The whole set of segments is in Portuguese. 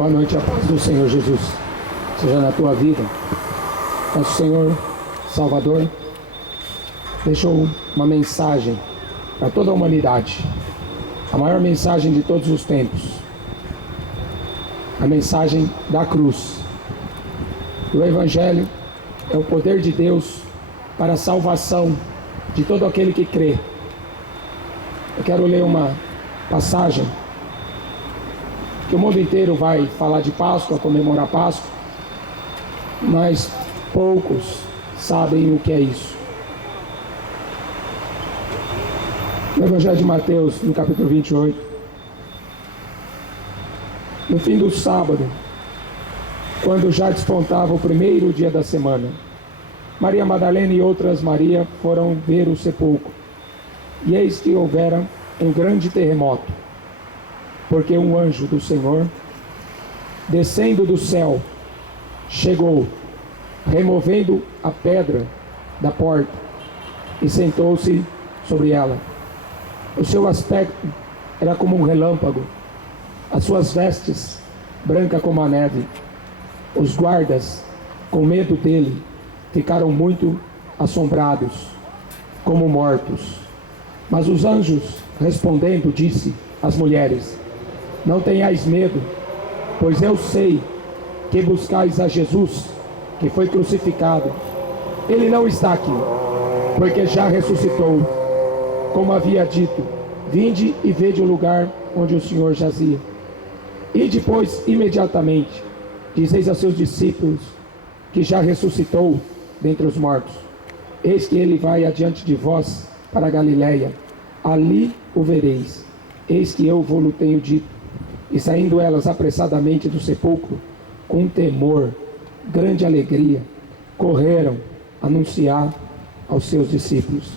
Boa noite, a paz do Senhor Jesus seja na tua vida. Nosso Senhor Salvador deixou uma mensagem para toda a humanidade, a maior mensagem de todos os tempos, a mensagem da cruz. O Evangelho é o poder de Deus para a salvação de todo aquele que crê. Eu quero ler uma passagem que o mundo inteiro vai falar de Páscoa, comemorar Páscoa, mas poucos sabem o que é isso. No Evangelho de Mateus, no capítulo 28, no fim do sábado, quando já despontava o primeiro dia da semana, Maria Madalena e outras Maria foram ver o sepulcro. E eis que houvera um grande terremoto, porque um anjo do Senhor, descendo do céu, chegou, removendo a pedra da porta, e sentou-se sobre ela. O seu aspecto era como um relâmpago, as suas vestes brancas como a neve. Os guardas, com medo dele, ficaram muito assombrados, como mortos. Mas os anjos, respondendo, disse às mulheres: não tenhais medo, pois eu sei que buscais a Jesus, que foi crucificado. Ele não está aqui, porque já ressuscitou, como havia dito. Vinde e vede o lugar onde o Senhor jazia. E depois, imediatamente, dizeis a seus discípulos que já ressuscitou dentre os mortos. Eis que ele vai adiante de vós para a Galiléia, ali o vereis. Eis que eu vou-lo tenho dito. E saindo elas apressadamente do sepulcro, com temor, grande alegria, correram anunciar aos seus discípulos.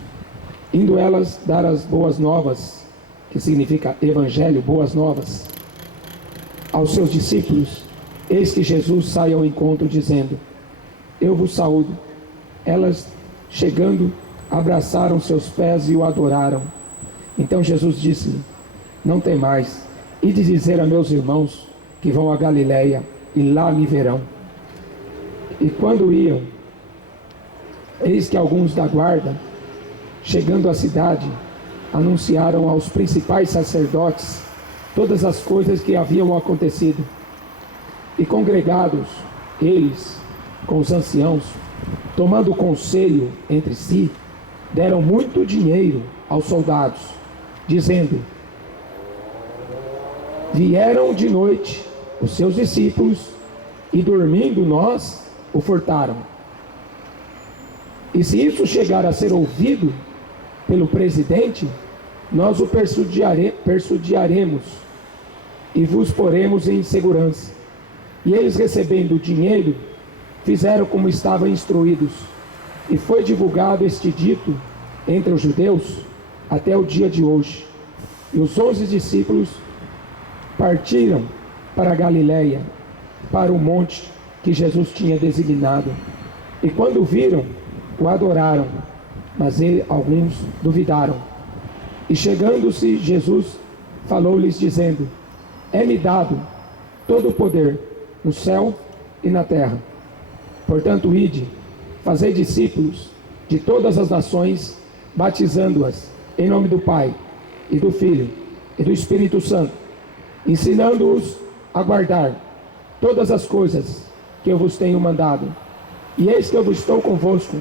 Indo elas dar as boas novas, que significa evangelho, boas novas, aos seus discípulos, eis que Jesus sai ao encontro, dizendo: eu vos saúdo. Elas, chegando, abraçaram seus pés e o adoraram. Então Jesus disse: não temais, ide dizer a meus irmãos que vão a Galiléia, e lá me verão. E quando iam, eis que alguns da guarda, chegando à cidade, anunciaram aos principais sacerdotes todas as coisas que haviam acontecido. E congregados eles com os anciãos, tomando conselho entre si, deram muito dinheiro aos soldados, dizendo: vieram de noite os seus discípulos, e dormindo nós o furtaram. E se isso chegar a ser ouvido pelo presidente, nós o persuadiremos e vos poremos em segurança. E eles, recebendo o dinheiro, fizeram como estavam instruídos. E foi divulgado este dito entre os judeus até o dia de hoje. E os 11 discípulos partiram para a Galiléia, para o monte que Jesus tinha designado. E quando o viram, o adoraram, mas alguns duvidaram. E chegando-se Jesus, falou-lhes dizendo: é-me dado todo o poder no céu e na terra. Portanto, ide, fazei discípulos de todas as nações, batizando-as em nome do Pai, e do Filho, e do Espírito Santo, ensinando-os a guardar todas as coisas que eu vos tenho mandado. E eis que eu estou convosco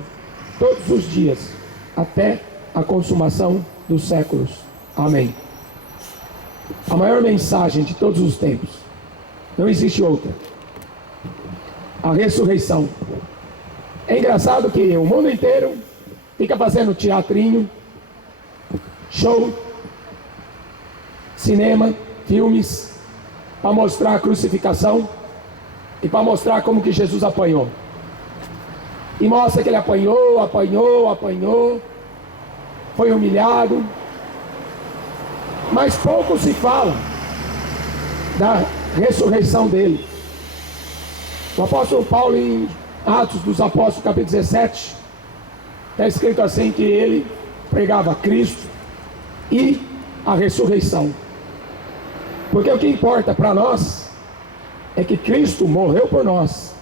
todos os dias, até a consumação dos séculos. Amém. A maior mensagem de todos os tempos, não existe outra: a ressurreição. É engraçado que o mundo inteiro fica fazendo teatrinho, show, cinema, filmes, para mostrar a crucificação e para mostrar como que Jesus apanhou. E mostra que ele apanhou, foi humilhado. Mas pouco se fala da ressurreição dele. O apóstolo Paulo, em Atos dos Apóstolos, capítulo 17, está escrito assim que ele pregava Cristo e a ressurreição. Porque o que importa para nós é que Cristo morreu por nós,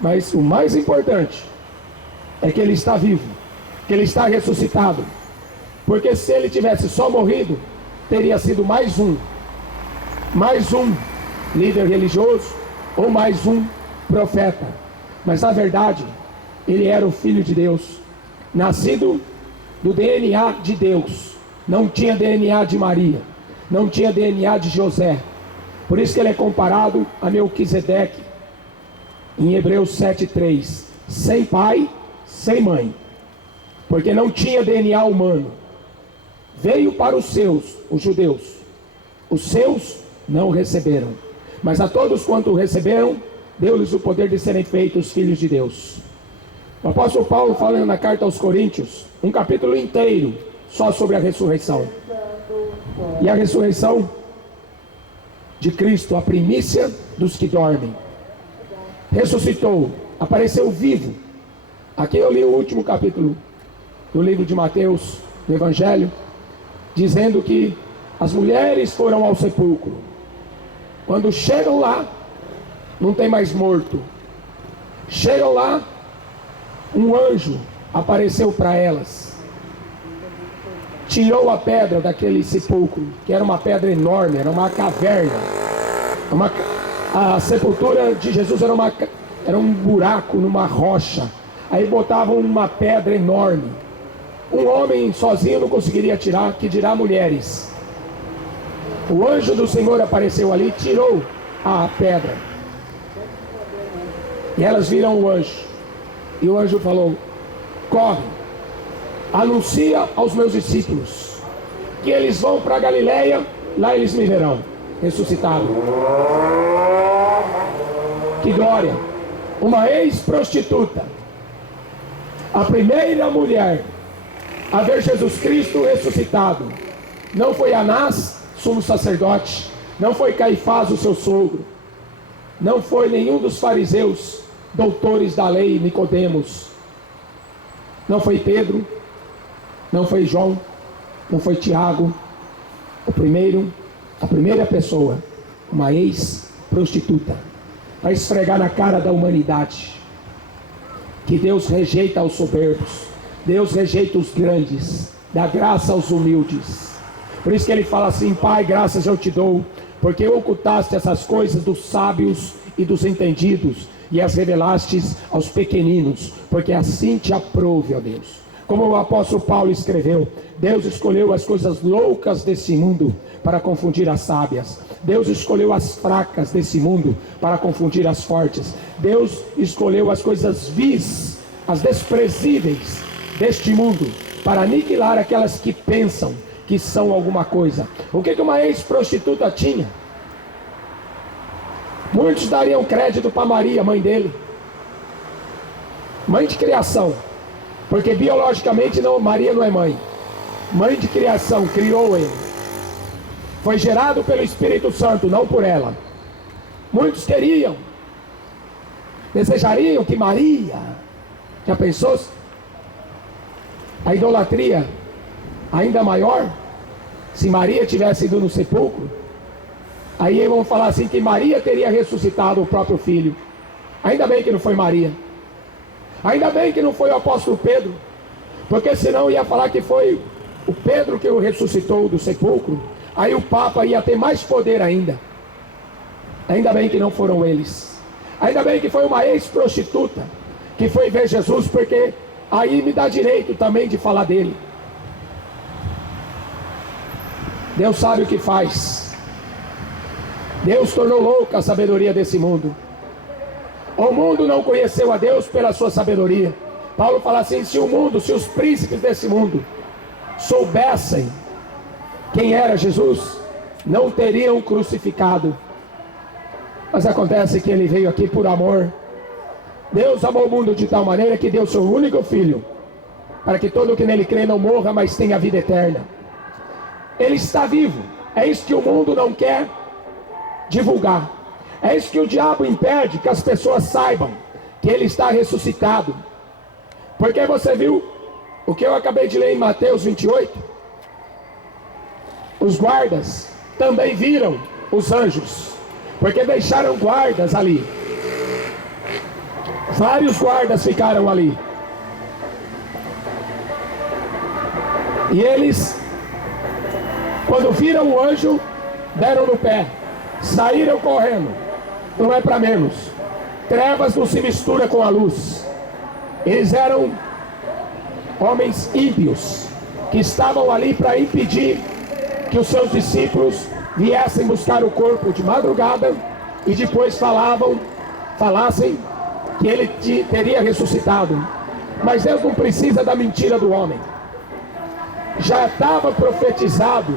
mas o mais importante é que Ele está vivo, que Ele está ressuscitado, porque se Ele tivesse só morrido, teria sido mais um líder religioso, ou mais um profeta, mas na verdade, Ele era o Filho de Deus, nascido do DNA de Deus, não tinha DNA de Maria, não tinha DNA de José, por isso que Ele é comparado a Melquisedeque, em Hebreus 7,3, sem pai, sem mãe, porque não tinha DNA humano, veio para os seus, os judeus, os seus não receberam, mas a todos quanto receberam, deu-lhes o poder de serem feitos filhos de Deus. O apóstolo Paulo, falando na carta aos Coríntios, um capítulo inteiro só sobre a ressurreição, e a ressurreição de Cristo, a primícia dos que dormem, ressuscitou, apareceu vivo. Aqui eu li o último capítulo do livro de Mateus, do Evangelho, dizendo que as mulheres foram ao sepulcro. Quando chegam lá, não tem mais morto. Chegam lá, um anjo apareceu para elas, tirou a pedra daquele sepulcro, que era uma pedra enorme, era uma caverna. A sepultura de Jesus era um buraco numa rocha. Aí botavam uma pedra enorme. Um homem sozinho não conseguiria tirar, que dirá mulheres. O anjo do Senhor apareceu ali, tirou a pedra. E elas viram o anjo. E o anjo falou: corre, anuncia aos meus discípulos que eles vão para Galileia, lá eles me verão ressuscitado. Que glória! Uma ex-prostituta, a primeira mulher a ver Jesus Cristo ressuscitado, não foi Anás, sumo sacerdote, não foi Caifás, o seu sogro, não foi nenhum dos fariseus, doutores da lei, Nicodemos, não foi Pedro, não foi João, não foi Tiago. A primeira pessoa, uma ex-prostituta, para esfregar na cara da humanidade que Deus rejeita os soberbos, Deus rejeita os grandes, dá graça aos humildes. Por isso que Ele fala assim: Pai, graças eu te dou, porque ocultaste essas coisas dos sábios e dos entendidos, e as revelastes aos pequeninos, porque assim te aprouve, ó Deus. Como o apóstolo Paulo escreveu, Deus escolheu as coisas loucas desse mundo para confundir as sábias. Deus escolheu as fracas desse mundo para confundir as fortes. Deus escolheu as coisas vis, as desprezíveis deste mundo, para aniquilar aquelas que pensam que são alguma coisa. O que uma ex-prostituta tinha? Muitos dariam crédito para Maria, mãe dele, mãe de criação, porque biologicamente Maria não é mãe, mãe de criação, criou ele, foi gerado pelo Espírito Santo, não por ela. Muitos desejariam que Maria, já pensou a idolatria ainda maior, se Maria tivesse ido no sepulcro? Aí vão falar assim, que Maria teria ressuscitado o próprio filho. Ainda bem que não foi Maria, ainda bem que não foi o apóstolo Pedro, porque senão ia falar que foi o Pedro que o ressuscitou do sepulcro. Aí o Papa ia ter mais poder ainda. Ainda bem que não foram eles. Ainda bem que foi uma ex-prostituta que foi ver Jesus, porque aí me dá direito também de falar dele. Deus sabe o que faz. Deus tornou louca a sabedoria desse mundo. O mundo não conheceu a Deus pela sua sabedoria. Paulo fala assim: se os príncipes desse mundo soubessem quem era Jesus, não teriam crucificado. Mas acontece que ele veio aqui por amor. Deus amou o mundo de tal maneira que deu seu único filho, para que todo o que nele crê não morra, mas tenha vida eterna. Ele está vivo. É isso que o mundo não quer divulgar. É isso que o diabo impede que as pessoas saibam, que ele está ressuscitado. Porque você viu o que eu acabei de ler em Mateus 28? Os guardas também viram os anjos. porque deixaram guardas ali. Vários guardas ficaram ali. E eles, quando viram o anjo, deram no pé, saíram correndo. Não é para menos. Trevas não se mistura com a luz. Eles eram homens ímpios, que estavam ali para impedir que os seus discípulos viessem buscar o corpo de madrugada e depois falassem que ele teria ressuscitado. Mas Deus não precisa da mentira do homem. Já estava profetizado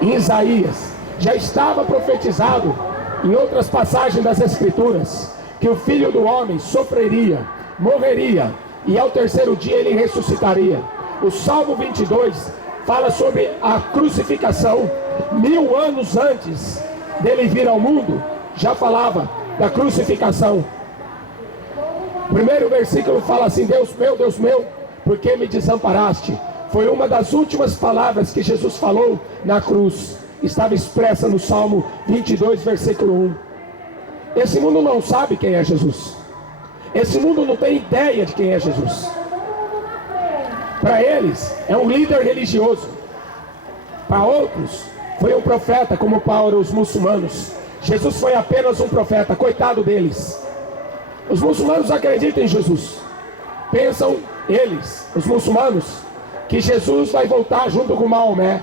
em Isaías, já estava profetizado em outras passagens das Escrituras, que o Filho do Homem sofreria, morreria, e ao terceiro dia ele ressuscitaria. O Salmo 22 fala sobre a crucificação. 1000 anos antes dele vir ao mundo, já falava da crucificação. O primeiro versículo fala assim: Deus meu, por que me desamparaste? Foi uma das últimas palavras que Jesus falou na cruz. Estava expressa no Salmo 22, versículo 1. Esse mundo não sabe quem é Jesus. Esse mundo não tem ideia de quem é Jesus. Para eles, é um líder religioso. Para outros, foi um profeta, como para os muçulmanos. Jesus foi apenas um profeta, coitado deles. Os muçulmanos acreditam em Jesus. Pensam eles, os muçulmanos, que Jesus vai voltar junto com Maomé.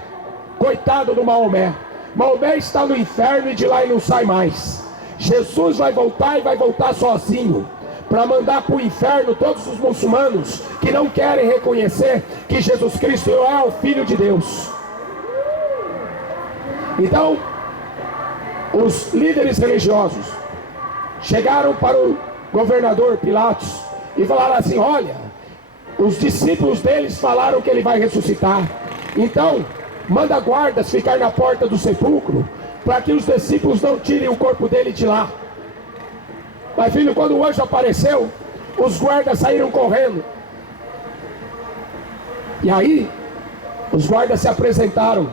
Coitado do Maomé. Maomé está no inferno e de lá ele não sai mais. Jesus vai voltar e vai voltar sozinho, para mandar para o inferno todos os muçulmanos que não querem reconhecer que Jesus Cristo é o Filho de Deus. Então, os líderes religiosos chegaram para o governador Pilatos e falaram assim: olha, os discípulos deles falaram que ele vai ressuscitar, então manda guardas ficar na porta do sepulcro, para que os discípulos não tirem o corpo dele de lá. Mas filho, quando o anjo apareceu, os guardas saíram correndo. E aí, os guardas se apresentaram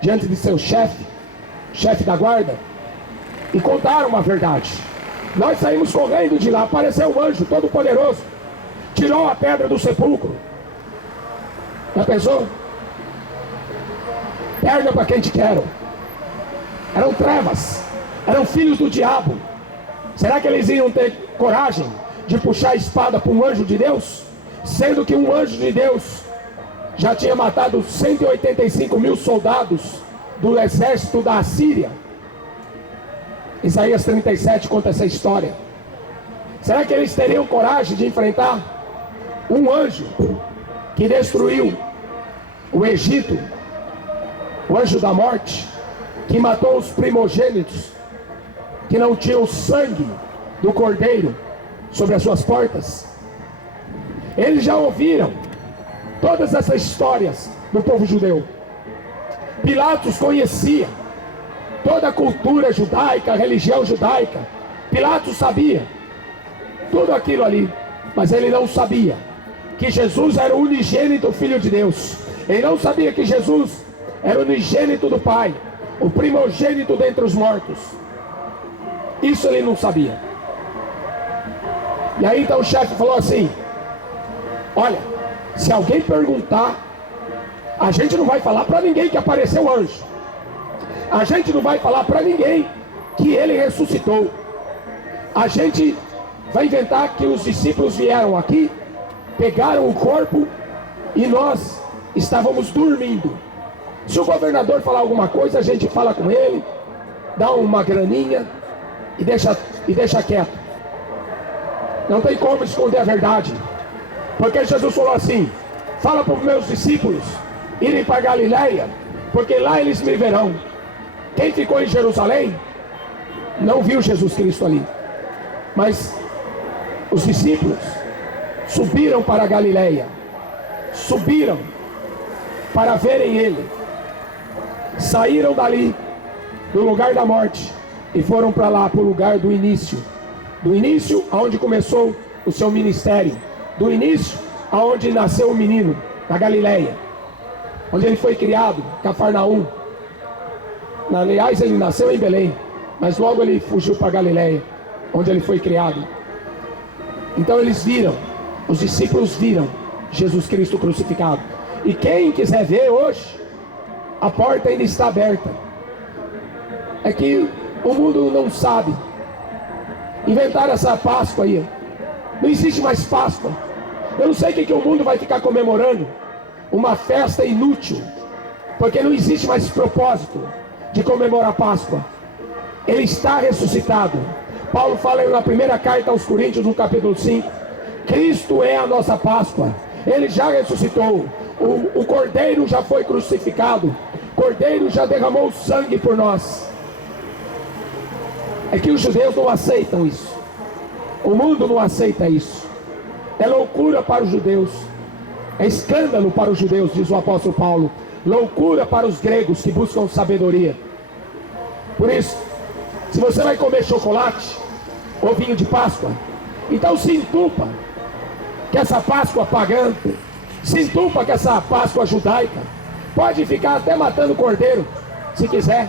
diante de seu chefe da guarda, e contaram a verdade. Nós saímos correndo de lá, apareceu um anjo todo poderoso, tirou a pedra do sepulcro. Já pensou? Perna para quem te quero. Eram trevas, eram filhos do diabo. Será que eles iam ter coragem de puxar a espada para um anjo de Deus? Sendo que um anjo de Deus já tinha matado 185 mil soldados do exército da Assíria. Isaías 37 conta essa história. Será que eles teriam coragem de enfrentar um anjo que destruiu o Egito, o anjo da morte, que matou os primogênitos, que não tinham o sangue do cordeiro sobre as suas portas? Eles já ouviram todas essas histórias do povo judeu. Pilatos conhecia toda a cultura judaica, a religião judaica. Pilatos sabia tudo aquilo ali, mas ele não sabia que Jesus era o unigênito Filho de Deus. Ele não sabia que Jesus era o unigênito do Pai, o primogênito dentre os mortos. Isso ele não sabia. E aí então o chefe falou assim: olha, se alguém perguntar, a gente não vai falar para ninguém que apareceu o anjo. A gente não vai falar para ninguém que ele ressuscitou. A gente vai inventar que os discípulos vieram aqui, pegaram o corpo e nós estávamos dormindo. Se o governador falar alguma coisa, a gente fala com ele, dá uma graninha e deixa quieto. Não tem como esconder a verdade. Porque Jesus falou assim: fala para os meus discípulos irem para Galileia, porque lá eles me verão. Quem ficou em Jerusalém não viu Jesus Cristo ali, mas os discípulos subiram para a Galileia, subiram para verem ele, saíram dali do lugar da morte e foram para lá, para o lugar do início aonde começou o seu ministério, do início aonde nasceu o menino, na Galileia, onde ele foi criado, Cafarnaum. Aliás, ele nasceu em Belém, mas logo ele fugiu para Galiléia, onde ele foi criado. Então eles viram, os discípulos viram Jesus Cristo crucificado. E quem quiser ver hoje, a porta ainda está aberta. É que o mundo não sabe. Inventaram essa Páscoa aí. Não existe mais Páscoa. Eu não sei o que o mundo vai ficar comemorando. Uma festa inútil, porque não existe mais propósito de comemorar a Páscoa. Ele está ressuscitado. Paulo fala na primeira carta aos Coríntios, no capítulo 5, Cristo é a nossa Páscoa. Ele já ressuscitou. O Cordeiro já foi crucificado. O Cordeiro já derramou sangue por nós. É que os judeus não aceitam isso. O mundo não aceita isso. É loucura para os judeus. É escândalo para os judeus, diz o apóstolo Paulo. Loucura para os gregos que buscam sabedoria. Por isso, se você vai comer chocolate ou vinho de Páscoa, então se entupa que essa Páscoa pagã, se entupa que essa Páscoa judaica, pode ficar até matando cordeiro, se quiser.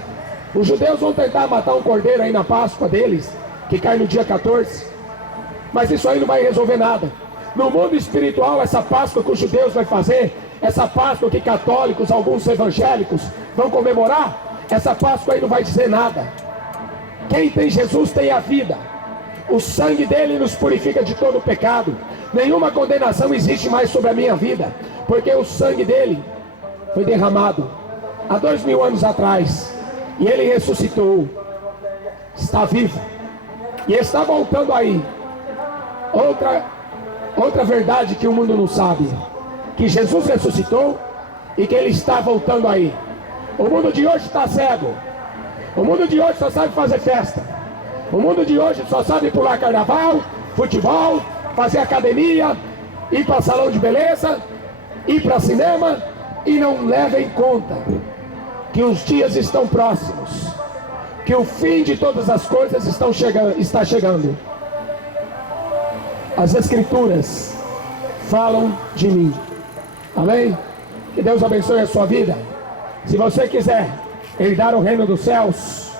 Os judeus vão tentar matar um cordeiro aí na Páscoa deles, que cai no dia 14, mas isso aí não vai resolver nada. No mundo espiritual, essa Páscoa que os judeus vão fazer, essa Páscoa que católicos, alguns evangélicos vão comemorar, essa Páscoa aí não vai dizer nada. Quem tem Jesus tem a vida. O sangue dele nos purifica de todo pecado. Nenhuma condenação existe mais sobre a minha vida, porque o sangue dele foi derramado há 2000 anos atrás, e ele ressuscitou, está vivo e está voltando aí. Outra verdade que o mundo não sabe, que Jesus ressuscitou e que ele está voltando aí. O mundo de hoje está cego. O mundo de hoje só sabe fazer festa. O mundo de hoje só sabe pular carnaval, futebol, fazer academia, ir para salão de beleza, ir para cinema, e não leva em conta que os dias estão próximos, que o fim de todas as coisas está chegando. As Escrituras falam de mim. Amém? Que Deus abençoe a sua vida. Se você quiser herdar o reino dos céus,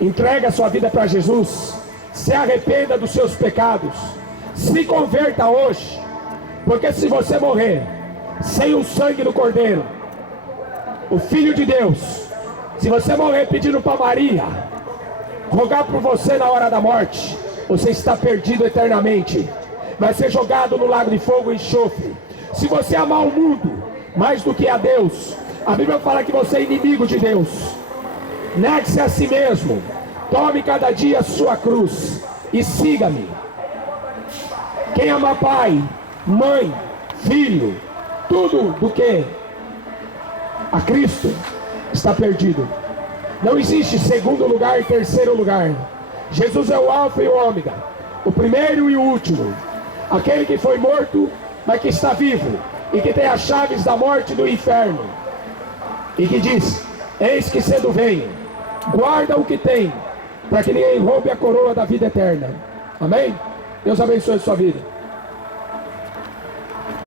entregue a sua vida para Jesus, se arrependa dos seus pecados, se converta hoje, porque se você morrer sem o sangue do Cordeiro, o Filho de Deus, se você morrer pedindo para Maria rogar por você na hora da morte, você está perdido eternamente, vai ser jogado no lago de fogo e enxofre. Se você amar o mundo mais do que a Deus, a Bíblia fala que você é inimigo de Deus. Negue-se a si mesmo, tome cada dia a sua cruz e siga-me. Quem ama pai, mãe, filho, tudo do que a Cristo, está perdido. Não existe segundo lugar e terceiro lugar. Jesus é o alfa e o ômega, o primeiro e o último, aquele que foi morto, mas que está vivo, e que tem as chaves da morte e do inferno, e que diz: eis que cedo venho, guarda o que tem, para que ninguém roube a coroa da vida eterna. Amém? Deus abençoe a sua vida.